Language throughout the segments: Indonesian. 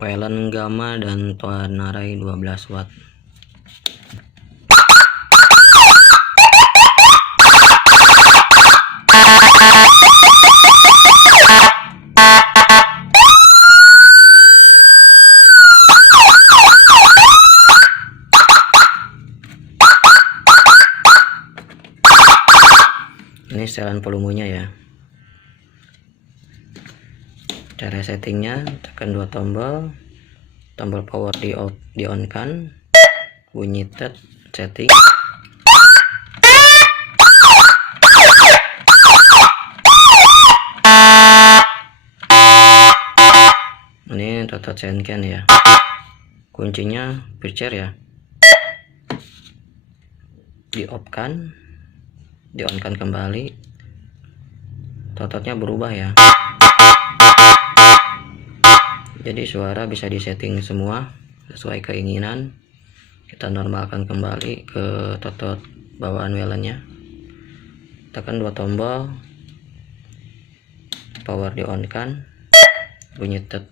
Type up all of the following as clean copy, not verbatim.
Welen Gamma dan Toa Narai 12 watt. Ini setelan volumenya ya. Cara settingnya, tekan dua tombol power di on kan, bunyi tet setting. Ini total senken ya. Kuncinya picture ya. Di off kan, di on kan kembali, tototnya berubah ya. Jadi suara bisa disetting semua sesuai keinginan. Kita normalkan kembali ke totot bawaan welennya, tekan dua tombol power di on kan, bunyi tet.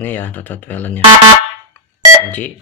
Ini ya totot welennya, kunci.